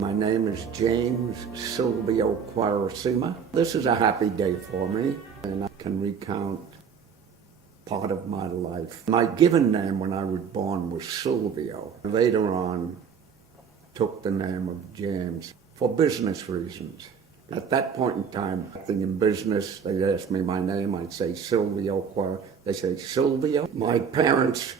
My name is James Silvio Quaresima. This is a happy day for me, and I can recount part of my life. My given name when I was born was Silvio. Later on, took the name of James for business reasons. At that point in time, acting in business, they'd ask me my name, I'd say Silvio Quaresima. They say, Silvio? My parents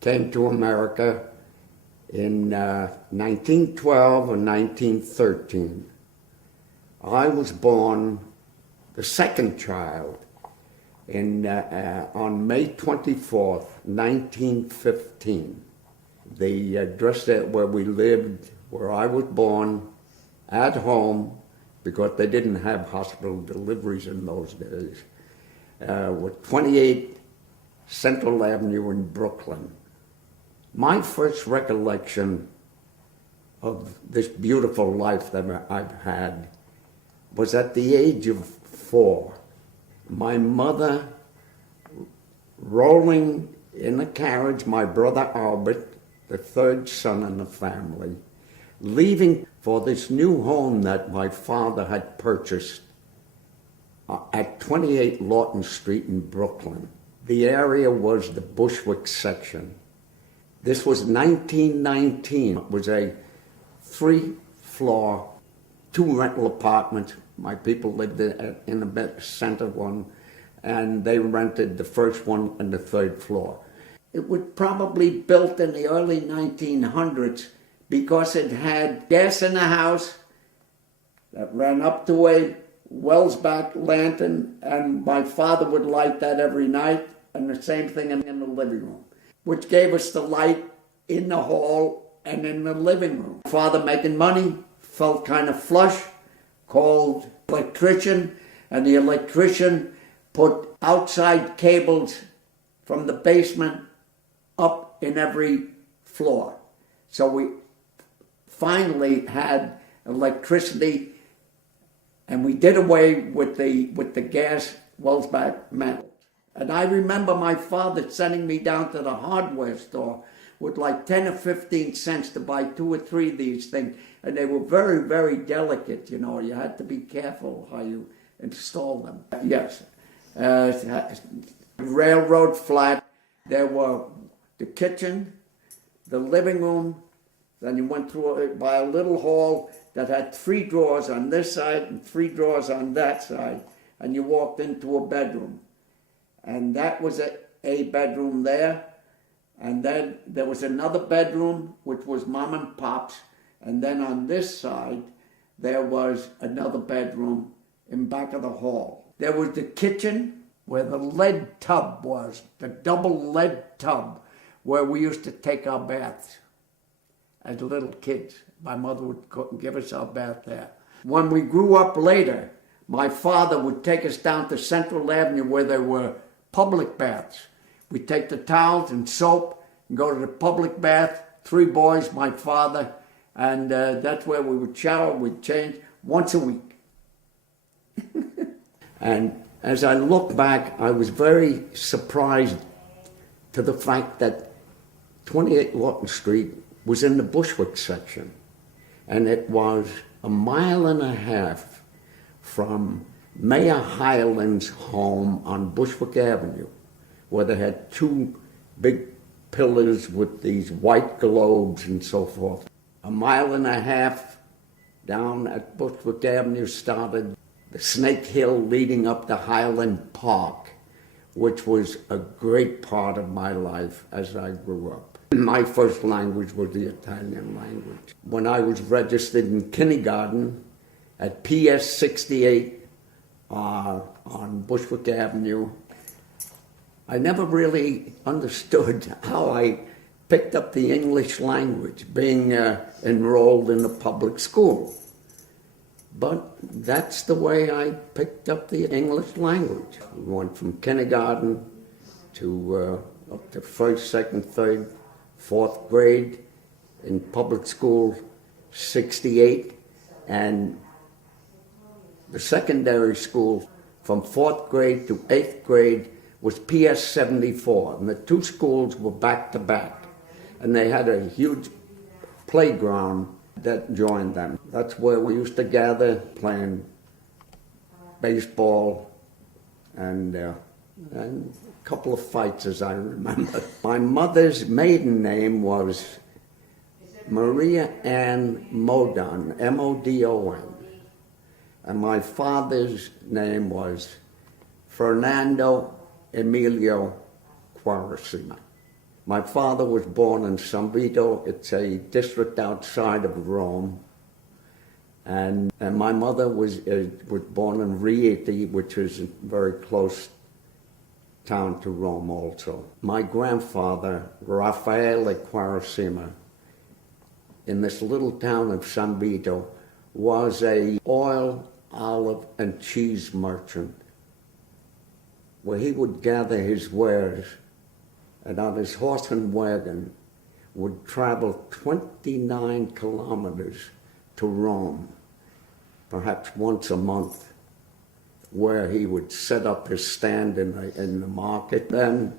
came to America in 1912 and 1913. I was born the second child on May 24th, 1915. The address where we lived, where I was born, at home, because they didn't have hospital deliveries in those days, was 28 Central Avenue in Brooklyn. My first recollection of this beautiful life that I've had was at the age of 4. My mother rolling in a carriage, my brother Albert, the third son in the family, leaving for this new home that my father had purchased at 28 Lawton Street in Brooklyn. The area was the Bushwick section. This was 1919. It was a 3-floor, 2 rental apartments. My people lived in the center one, and they rented the first one and the 3rd floor. It was probably built in the early 1900s because it had gas in the house that ran up to a Wellsback lantern, and my father would light that every night, and the same thing in the living room, which gave us the light in the hall and in the living room. Father making money, felt kind of flush, called electrician, and the electrician put outside cables from the basement up in every floor. So we finally had electricity, and we did away with the gas Wellsback mantle. And I remember my father sending me down to the hardware store with like 10 or 15 cents to buy 2 or 3 of these things. And they were very, very delicate, you know. You had to be careful how you install them. Yes. Railroad flat. There were the kitchen, the living room. Then you went through it by a little hall that had 3 drawers on this side and 3 drawers on that side. And you walked into a bedroom. And that was a bedroom there. And then there was another bedroom, which was Mom and Pop's. And then on this side, there was another bedroom in back of the hall. There was the kitchen where the lead tub was, the double lead tub, where we used to take our baths as little kids. My mother would give us our bath there. When we grew up later, my father would take us down to Central Avenue where there were public baths. We'd take the towels and soap and go to the public bath, 3 boys, my father, and that's where we would shower, we'd change once a week. And as I look back, I was very surprised to the fact that 28 Lawton Street was in the Bushwick section. And it was 1.5 miles from Mayor Highland's home on Bushwick Avenue, where they had 2 big pillars with these white globes and so forth. 1.5 miles down at Bushwick Avenue started the Snake Hill leading up to Highland Park, which was a great part of my life as I grew up. My first language was the Italian language. When I was registered in kindergarten at PS 68 on Bushwick Avenue, I never really understood how I picked up the English language, being enrolled in a public school. But that's the way I picked up the English language. We went from kindergarten to up to first, second, third, fourth grade in public school, 68, and the secondary school from fourth grade to eighth grade was PS 74, and the two schools were back to back, and they had a huge playground that joined them. That's where we used to gather playing baseball and a couple of fights, as I remember. My mother's maiden name was Maria Ann Modon, M-O-D-O-N. And my father's name was Fernando Emilio Quaresima. My father was born in San Vito. It's a district outside of Rome. And my mother was born in Rieti, which is a very close town to Rome also. My grandfather, Raffaele Quaresima, in this little town of San Vito, was a oil, olive, and cheese merchant, where he would gather his wares and on his horse and wagon would travel 29 kilometers to Rome, perhaps once a month, where he would set up his stand in the market. Then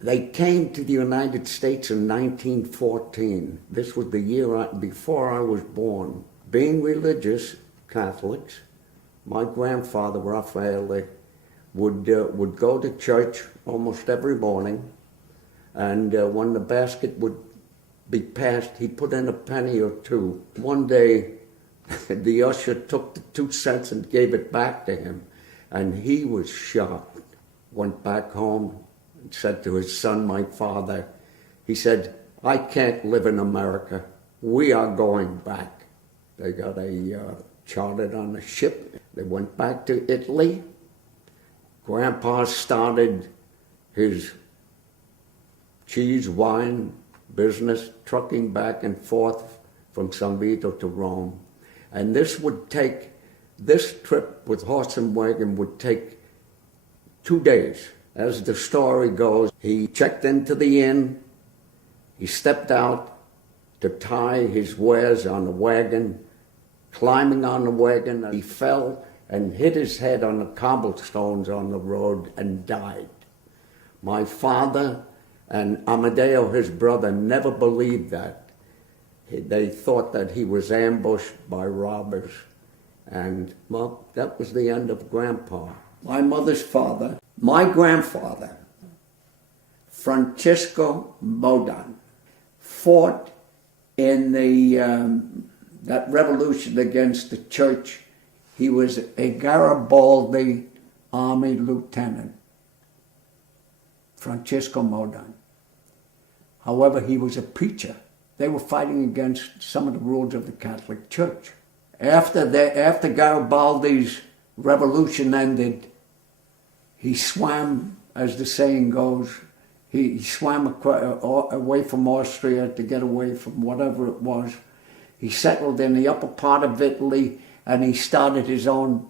they came to the United States in 1914. This was the year before I was born. Being religious Catholics, my grandfather, Raffaele, would go to church almost every morning, and when the basket would be passed, he put in a penny or two. One day, the usher took the 2 cents and gave it back to him, and he was shocked. Went back home and said to his son, my father, he said, "I can't live in America. We are going back." They got chartered on a ship. They went back to Italy. Grandpa started his cheese, wine business, trucking back and forth from San Vito to Rome. And this trip with horse and wagon would take 2 days. As the story goes, he checked into the inn, he stepped out to tie his wares on the wagon. Climbing on the wagon, he fell and hit his head on the cobblestones on the road and died. My father and Amadeo, his brother, never believed that. They thought that he was ambushed by robbers. And, well, that was the end of Grandpa. My mother's father, my grandfather, Francisco Modon, fought in that revolution against the church. He was a Garibaldi army lieutenant, Francisco Modon. However, he was a preacher. They were fighting against some of the rules of the Catholic Church. After Garibaldi's revolution ended, he swam, as the saying goes, he swam away from Austria to get away from whatever it was. He settled in the upper part of Italy, and he started his own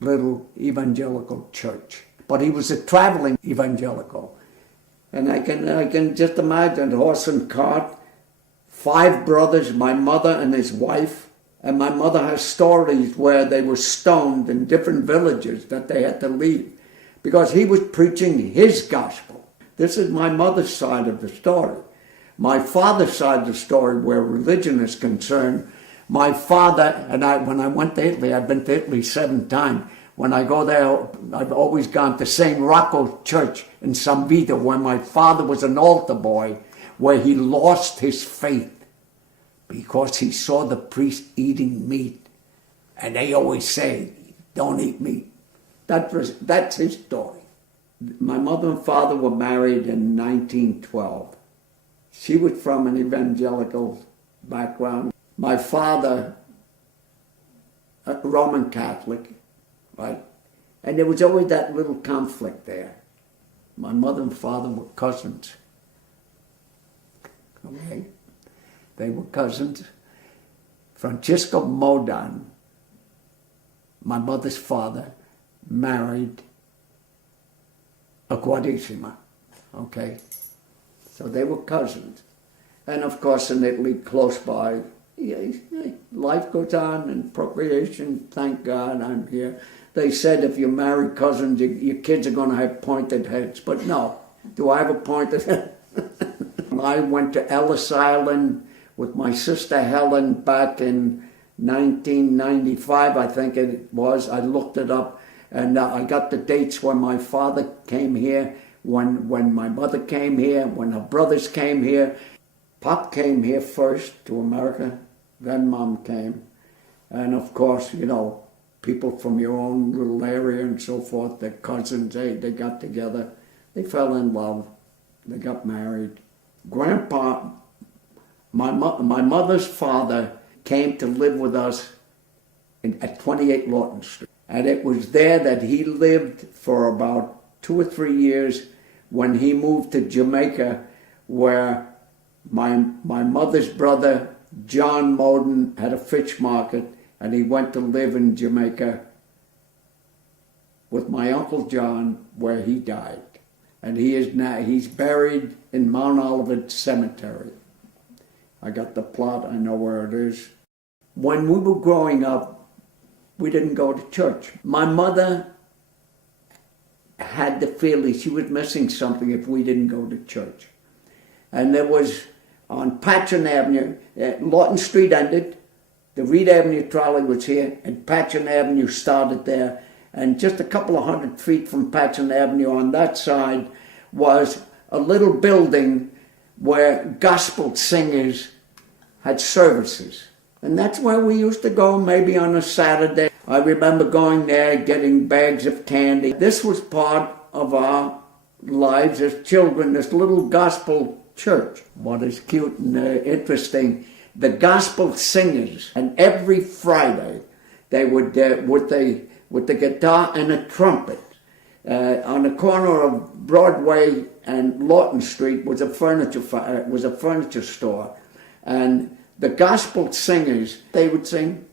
little evangelical church. But he was a traveling evangelical. And I can just imagine, horse and cart, 5 brothers, my mother and his wife. And my mother has stories where they were stoned in different villages that they had to leave because he was preaching his gospel. This is my mother's side of the story. My father's side of the story, where religion is concerned, my father and I, when I went to Italy, I've been to Italy 7 times. When I go there, I've always gone to St. Rocco Church in San Vito, where my father was an altar boy, where he lost his faith because he saw the priest eating meat. And they always say, don't eat meat. That's his story. My mother and father were married in 1912. She was from an evangelical background. My father, a Roman Catholic, right? And there was always that little conflict there. My mother and father were cousins. Okay? They were cousins. Francisco Modon my mother's father married a Guadissima, okay? So they were cousins. And of course in Italy, close by, life goes on and procreation, thank God I'm here. They said if you marry cousins, your kids are going to have pointed heads. But no, do I have a pointed head? I went to Ellis Island with my sister Helen back in 1995, I think it was. I looked it up, and I got the dates when my father came here, when my mother came here, when her brothers came here. Pop came here first to America, then Mom came. And of course, you know, people from your own little area and so forth, their cousins, they got together. They fell in love. They got married. Grandpa, my mother's father, came to live with us at 28 Lawton Street. And it was there that he lived for about 2 or 3 years when he moved to Jamaica, where my mother's brother, John Moden, had a fish market, and he went to live in Jamaica with my Uncle John, where he died. And he's buried in Mount Olivet Cemetery. I got the plot, I know where it is. When we were growing up, we didn't go to church. My mother had the feeling she was missing something if we didn't go to church. And there was, on Patchen Avenue, Lawton Street ended, the Reed Avenue trolley was here, and Patchen Avenue started there. And just a couple of 100 feet from Patchen Avenue on that side was a little building where gospel singers had services. And that's where we used to go, maybe on a Saturday. I remember going there, getting bags of candy. This was part of our lives as children, this little gospel church. What is cute and interesting, the gospel singers, and every Friday they would, with the guitar and a trumpet, on the corner of Broadway and Lawton Street was a furniture store, and the gospel singers, they would sing,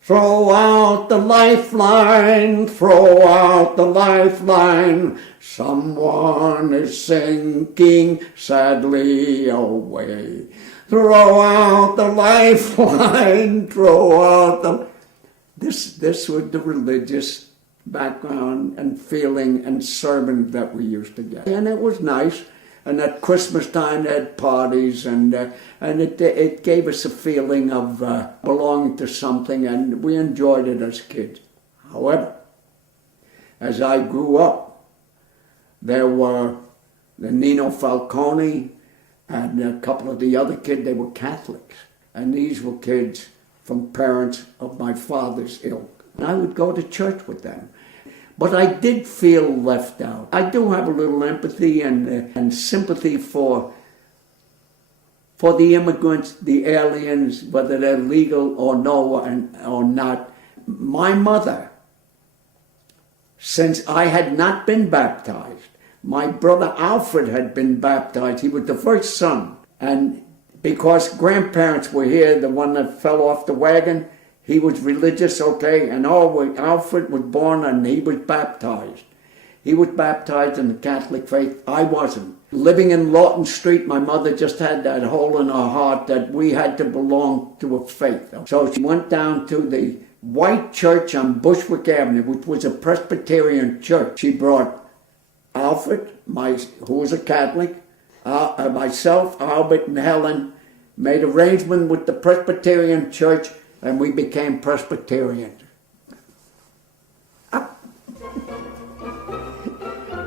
"Throw out the lifeline, throw out the lifeline, someone is sinking sadly away. Throw out the lifeline, throw out the..." This was the religious background and feeling and sermon that we used to get. And it was nice. And at Christmas time, they had parties, and it gave us a feeling of belonging to something, and we enjoyed it as kids. However, as I grew up, there were the Nino Falcone and a couple of the other kids, they were Catholics. And these were kids from parents of my father's ilk. And I would go to church with them. But I did feel left out. I do have a little empathy and sympathy for the immigrants, the aliens, whether they're legal or no or not. My mother, since I had not been baptized, my brother Alfred had been baptized. He was the first son. And because grandparents were here, the one that fell off the wagon, he was religious, okay, and Alfred was born and he was baptized. He was baptized in the Catholic faith. I wasn't. Living in Lawton Street, my mother just had that hole in her heart that we had to belong to a faith. So she went down to the white church on Bushwick Avenue, which was a Presbyterian church. She brought Alfred, who was a Catholic, myself, Albert, and Helen, made arrangement with the Presbyterian church, and we became Presbyterians.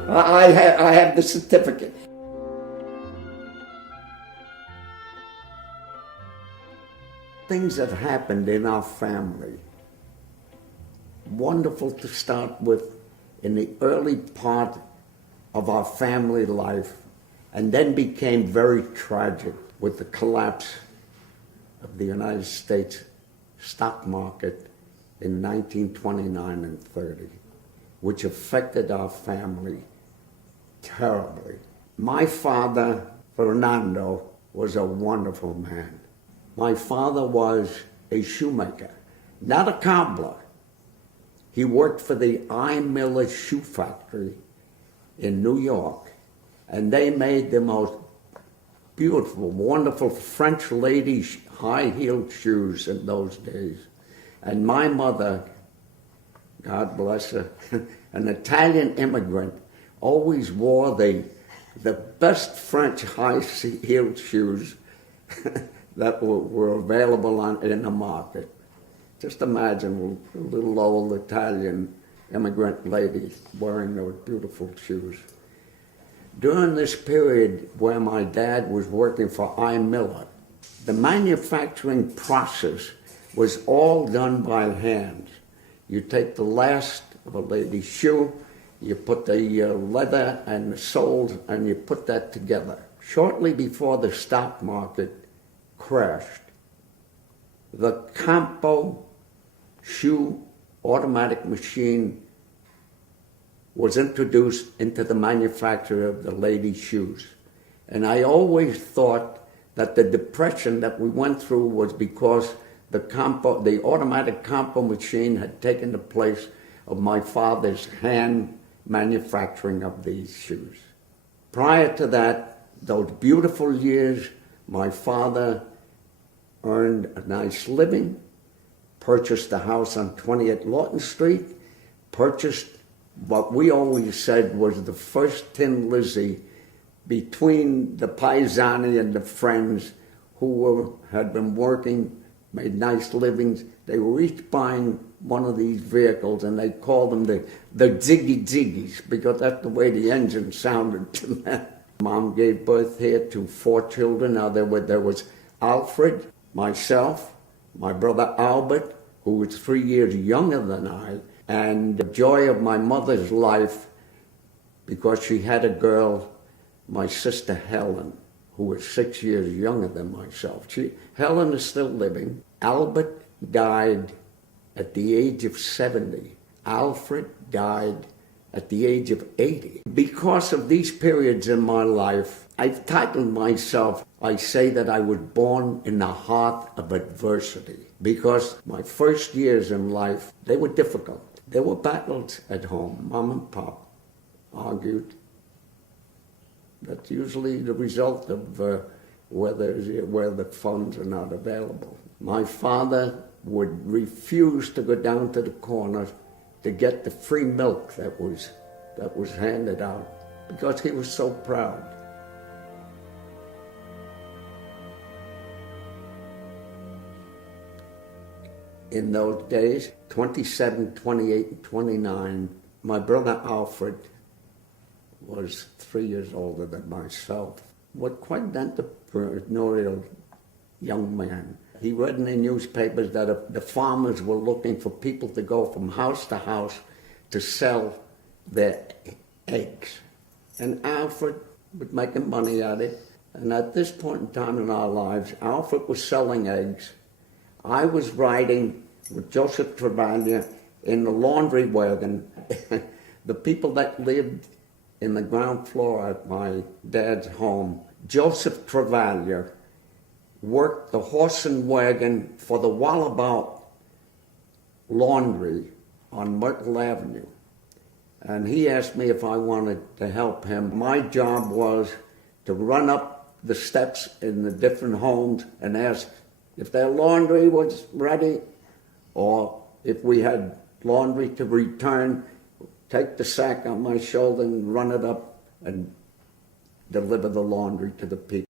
I have the certificate. Things that happened in our family, wonderful to start with in the early part of our family life, and then became very tragic with the collapse of the United States stock market in 1929 and 30, which affected our family terribly. My father, Fernando, was a wonderful man. My father was a shoemaker. not a cobbler. He worked for the I. Miller Shoe Factory in New York, and they made the most beautiful, wonderful French lady high-heeled shoes in those days. And my mother, God bless her, an Italian immigrant, always wore the best French high-heeled shoes that were available in the market. Just imagine a little old Italian immigrant lady wearing those beautiful shoes. During this period where my dad was working for I. Miller, the manufacturing process was all done by hand. You take the last of a lady's shoe, you put the leather and the soles, and you put that together. Shortly before the stock market crashed, the Campo shoe automatic machine was introduced into the manufacture of the ladies' shoes. And I always thought that the depression that we went through was because the automatic Campo machine had taken the place of my father's hand manufacturing of these shoes. Prior to that, those beautiful years, my father earned a nice living, purchased a house on 28 Lawton Street, purchased what we always said was the first Tin Lizzie between the paesani and the friends who had been working, made nice livings. They were each buying one of these vehicles, and they called them the Ziggy Ziggies, because that's the way the engine sounded to them. Mom gave birth here to 4 children. Now there was Alfred, myself, my brother Albert, who was 3 years younger than I, and the joy of my mother's life, because she had a girl, my sister Helen, who was 6 years younger than myself. Helen is still living. Albert died at the age of 70. Alfred died at the age of 80. Because of these periods in my life, I've titled myself, I say that I was born in the heart of adversity. Because my first years in life, they were difficult. There were battles at home. Mom and Pop argued. That's usually the result of where the funds are not available. My father would refuse to go down to the corner to get the free milk that was handed out because he was so proud. In those days, 27, 28, and 29, my brother Alfred was 3 years older than myself, was quite an entrepreneurial young man. He read in the newspapers that the farmers were looking for people to go from house to house to sell their eggs. And Alfred was making money at it. And at this point in time in our lives, Alfred was selling eggs. I was riding with Joseph Travaglia in the laundry wagon. The people that lived in the ground floor at my dad's home, Joseph Travaglia worked the horse and wagon for the Wallabout Laundry on Myrtle Avenue. And he asked me if I wanted to help him. My job was to run up the steps in the different homes and ask if their laundry was ready, or if we had laundry to return, take the sack on my shoulder and run it up and deliver the laundry to the people.